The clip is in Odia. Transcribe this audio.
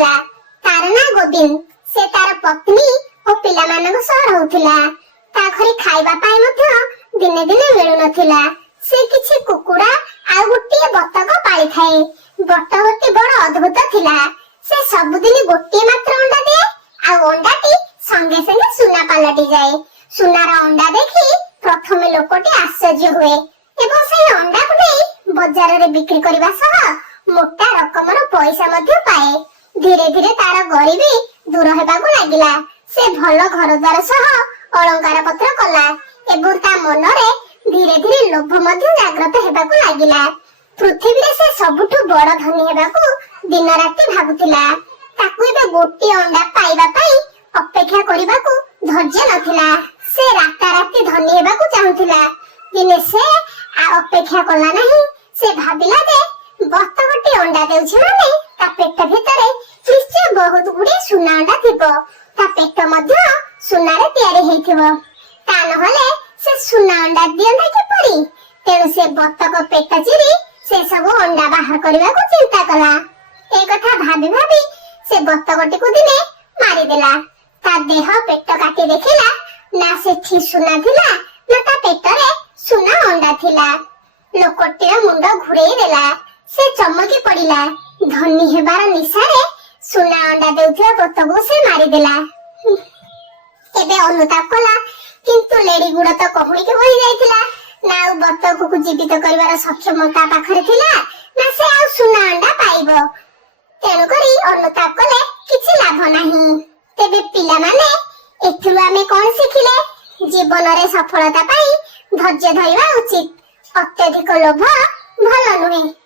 ଥିଲା। ତାର ନା ଗୋବିନ୍ଦ। ସେ ତାର ପତ୍ନୀ ଓ ପିଲାମାନଙ୍କ ସହ ରହୁଥିଲା। ତା ଘରେ ଖାଇବା ପାଇଁ ମଧ୍ୟ ଦିନେ ଦିନେ ମିଳୁନଥିଲା। ସେ କିଛି କୁକୁଡ଼ା ଆଉ ଗୋଟିଏ ବତକ ପାଳିଥାଏ। ବତକଟି ବଡ଼ ଅଦ୍ଭୁତ ଥିଲା। ସେ ସବୁଦିନ ଗୋଟିଏ ମାତ୍ର ଅଣ୍ଡା ଦିଏ, ଆଉ ଅଣ୍ଡାଟି ସଙ୍ଗେ ସଙ୍ଗେ ସୁନା ପାଲଟି ଯାଏ। ସୁନାର ଅଣ୍ଡା ଦେଖି ପ୍ରଥମେ ଲୋକଟି ଆଶ୍ଚର୍ଯ୍ୟ ହୁଏ ଏବଂ ସେହି ଅଣ୍ଡାକୁ ନେଇ ବଜାରରେ ବିକ୍ରି କରିବା ସହ ମୋଟା ରକମର ପଇସା ମଧ୍ୟ ପାଏ। ଧୀରେ ଧୀରେ ତାର ଗରିବୀ ଦୂର ହେବାକୁ ଲାଗିଲା। ସେ ଭଲ ଘରଦ୍ୱାର ସହ ଅଳଙ୍କାର ପତ୍ର କଲା ଏବଂ ତା ମନରେ ଧୀରେ ଧୀରେ ଲୋଭ ମଧ୍ୟ ଜାଗ୍ରତ ହେବାକୁ ଲାଗିଲା। ପୃଥିବୀରେ ସେ ସବୁଠୁ ବଡ଼ ଧନୀ ହେବାକୁ ଦିନ ରାତି ଭାବୁଥିଲା। ତାକୁ ଏବେ ଗୋଟିଏ ଅଣ୍ଡା ପାଇବା ପାଇଁ ଅପେକ୍ଷା କରିବାକୁ ଧୈର୍ଯ୍ୟ ନଥିଲା। ସେ ରାତାରାତି ଧନୀ ହେବାକୁ ଚାହୁଁଥିଲା। ଦିନେ ସେ ଅପେକ୍ଷା କଲା ନାହିଁ। ସେ ଭାବିଲା ଯେ ବତକଟି ଅଣ୍ଡା ଦେଉଛି ମାନେ ତା ପେଟ ଭିତରେ ନିଶ୍ଚୟ ବହୁତ ଗୁଡ଼ିଏ ସୁନା ଅଣ୍ଡା ଥିବ। ତା ପେଟ ମଧ୍ୟ ସୁନାରେ ତିଆରି ହେଇଥିବ। ତା ନହେଲେ ସେ ସୁନା ଅଣ୍ଡା ଦିଅନ୍ତା କିପରି? ତେଣୁ ସେ ବତକ ପେଟ ଚିରି ସେ ସବୁ ଅଣ୍ଡା ବାହାର କରିବାକୁ ଚିନ୍ତା କଲା। ଏ କଥା ଭାବି ଭାବି ସେ ବତକଟିକୁ ଦିନେ ମାରିଦେଲା। ତା ଦେହ ପେଟ କାଟି ଦେଖିଲା, ନା ସେଠି ସୁନା ଥିଲା ନା ତା ପେଟରେ ସୁନା ଅଣ୍ଡା ଥିଲା। ଲୋକଟିର ମୁଣ୍ଡ ଘୁରେଇ ଦେଲା। ସେ ଚମକି ପଡ଼ିଲା। ଧନୀ ହେବାର ନିଶାରେ ସୁନା ଅଣ୍ଡା ଦେଉଥିବା ବତକକୁ ସେ ମାରିଦେଲା। ଏବେ ଅନୁତାପ କଲା, କିନ୍ତୁ ଲେଡି ଗୁଡ଼ ତ କହୁଣିକି ବୋହି ଯାଇଥିଲା। ନା ଆଉ ବତକକୁ ଜୀବିତ କରିବାର ସକ୍ଷମତା ପାଖରେ ଥିଲା, ନା ସେ ଆଉ ସୁନା ଅଣ୍ଡା ପାଇବ। ତେଣୁକରି ଅନୁତାପ କଲେ କିଛି ଲାଭ ନାହିଁ। ତେବେ ପିଲାମାନେ, ଏଥିରୁ ଆମେ କଣ ଶିଖିଲେ? ଜୀବନରେ ସଫଳତା ପାଇଁ ଧୈର୍ଯ୍ୟ ଧରିବା ଉଚିତ। ଅତ୍ୟଧିକ ଲୋଭ ଭଲ ନୁହେଁ।